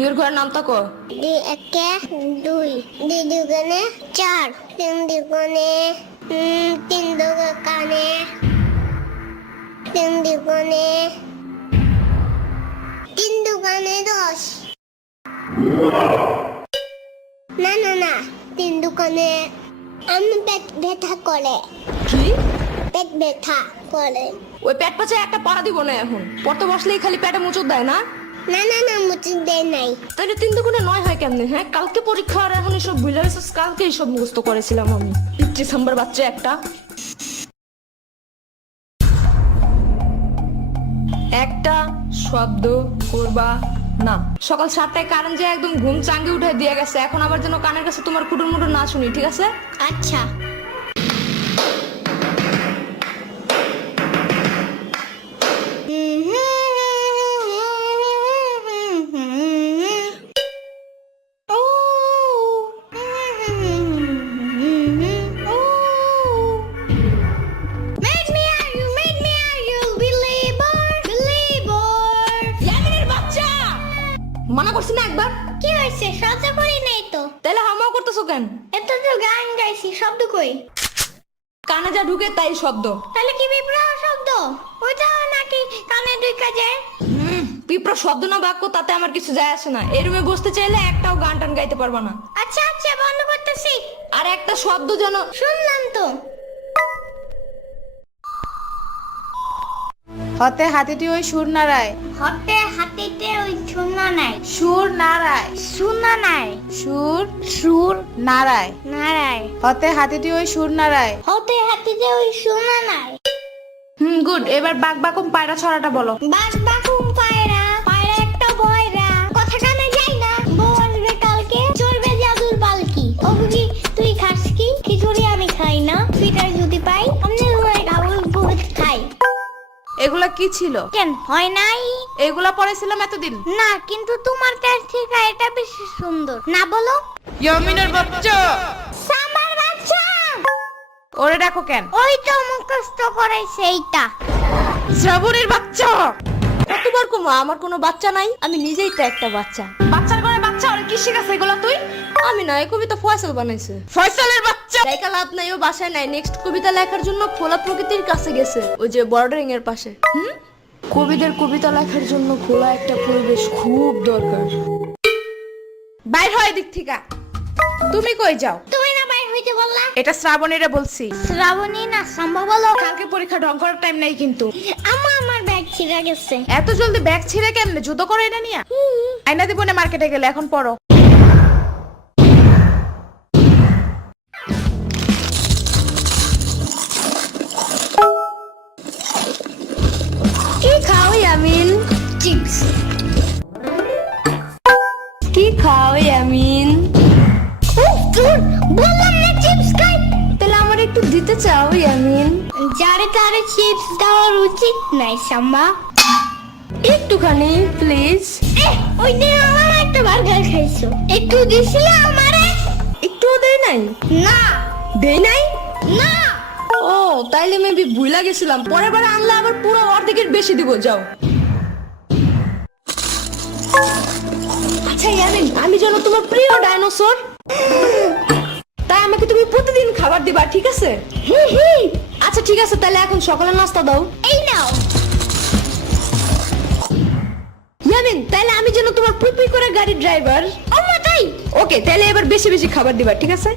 দুইয়ের ঘরের নাম তাকো। দুই একে দুই, দুই দুগুণে চার, তিন দুগুণে তিন দুগুণে তিন দুগুণে তিন দুগুণে 10। না না না, তিন দুগুণে আমি পেট ব্যথা করে। কি? পেট ব্যথা করে। ওই পেট পাচে একটা পাড়া দিব না এখন। পড়তে বসলেই খালি পেটে মুচুর দেয় না? না না না, মুচি দেয় নাই। তাহলে 3 দুগুণে 9 হয় কেমনে? হ্যাঁ, কালকে পরীক্ষা আর এখন এসব ভুলে গেছিস। কালকে এইসব মুখস্থ করেছিলাম আমি। ডিসেম্বর বাচ্চা একটা। একটা শব্দ করবা না। সকাল 7টায় কারেন্ট যে একদম ঘুম চাঙ্গে উঠে দিয়ে গেছে। এখন আবার যেন কানের কাছে তোমার কুটুর মুটুর না শুনি, ঠিক আছে? আচ্ছা। মানা করছি না একবার? কি হয়েছে? শব্দ করি নাই তো। তাহলে হামাও করতেছো কেন? এত তো গান গাইছি, শব্দ কই? কানে যা ঢুকে তাই শব্দ। তাহলে কি বিপ্লব শব্দ? ওইটাও নাকি কানে ঢুকে যায়? পিঁপড়া শব্দ না বাক্য তাতে আমার কিছু যায় আসে না। এই রুমে বসতে চাইলে একটাও গান টান গাইতে পারবা না। আচ্ছা আচ্ছা, বন্ধ করতেছি। আর একটা শব্দ যেন শুনলাম তো। হতে হাতিটি ওই সুর নাড়ায়। হতে হাতিতে ওই শূন্য নাই। সুর নাড়ায়। শূন্য নাই। সুর সুর নাড়ায়। নারায়। হতে হাতিটি ওই সুর নাড়ায়। হতে হাতিতে ওই শূন্য নাই। গুড। এবার বাক বাকুম পায়রা ছড়াটা বলো। বাস বাকুম পায়রা, পায়রা একটা বয়রা, কথা কানে যাই না, বউ আসবে কালকে, চলবে জাদুর পালকি। ও বুঝি তুই খাস কি? খিচুড়ি আমি খাই না, ফিটার যদি পাই আমি ডাবল বহুত খাই। এগুলা কি ছিল? কেন হয় নাই? এগুলা পড়েছিলাম এতদিন। না, কিন্তু তোমার কাছ থেকে এটা বেশি সুন্দর। না বলো। ইয়ামিনের বাচ্চা। সাম্বার বাচ্চা। ওরে ডাকো কেন? ওই তো মুখস্থ করাইছে এইটা। শ্রাবণের বাচ্চা। কতবার কমা আমার কোনো বাচ্চা নাই, আমি নিজেই তো একটা বাচ্চা। বাচ্চার ঘরে বাচ্চা আর কি শিখাছে এগুলা তুই? আমি না, এই কবিতা ফয়সাল বানাইছে। ফয়সালের বাচ্চা। লেখা লাভ নাই, ও বাসায় নাই। নেক্সট কবিতা লেখার জন্য খোলা প্রকৃতির কাছে গেছে, ওই যে বর্ডারিং এর পাশে। কবিদের কবিতা লেখার জন্য খোলা একটা পরিবেশ খুব দরকার। বাইর হয় দিক থেকে। তুমি কই যাও? তুমি না বাইর হইতে বললা? এটা শ্রাবণীরে বলছি। শ্রাবণী না সম্ভব বলো। কালকে পরীক্ষা ঢং করার টাইম নাই কিন্তু। আমার ব্যাগ ছিঁড়ে গেছে। এত জলদি ব্যাগ ছিঁড়ে কেমনে? জুতো করে এটা নিয়া আইনা দিব না মার্কেটে গেলে। এখন পড়ো। কি খাও ইয়ামিন? চিপস। কি খাও ইয়ামিন? বললাম না চিপস খাই। তাহলে আমার একটু দিতে চাও ইয়ামিন? যারে তারে চিপস দেওয়ার উচিত নাই সাম্বা। একটুখানি প্লিজ। ওই দিন আমার একটা বার্গার খাইছো, একটু দিছিলে আমারে? একটুও দেয় নাই? না। দেয় নাই? না। ও তাইলে মেবি ভুলা গেছিলাম। পরের বার আনলে আবার পুরো অর্ধেকের বেশি দিব। যাও। আচ্ছা ইয়ামিন, আমি যেন তোমার প্রিয় ডাইনোসর, তাই আমাকে তুমি প্রতিদিন খাবার দিবা, ঠিক আছে? আচ্ছা ঠিক আছে, তাহলে এখন সকালে নাস্তা দাও। এই নাও। ইয়ামিন, তাহলে আমি যেন তোমার পুই করে গাড়ির ড্রাইভার। ও মা তাই? ওকে, তাহলে এবার বেশি বেশি খাবার দিবা, ঠিক আছে?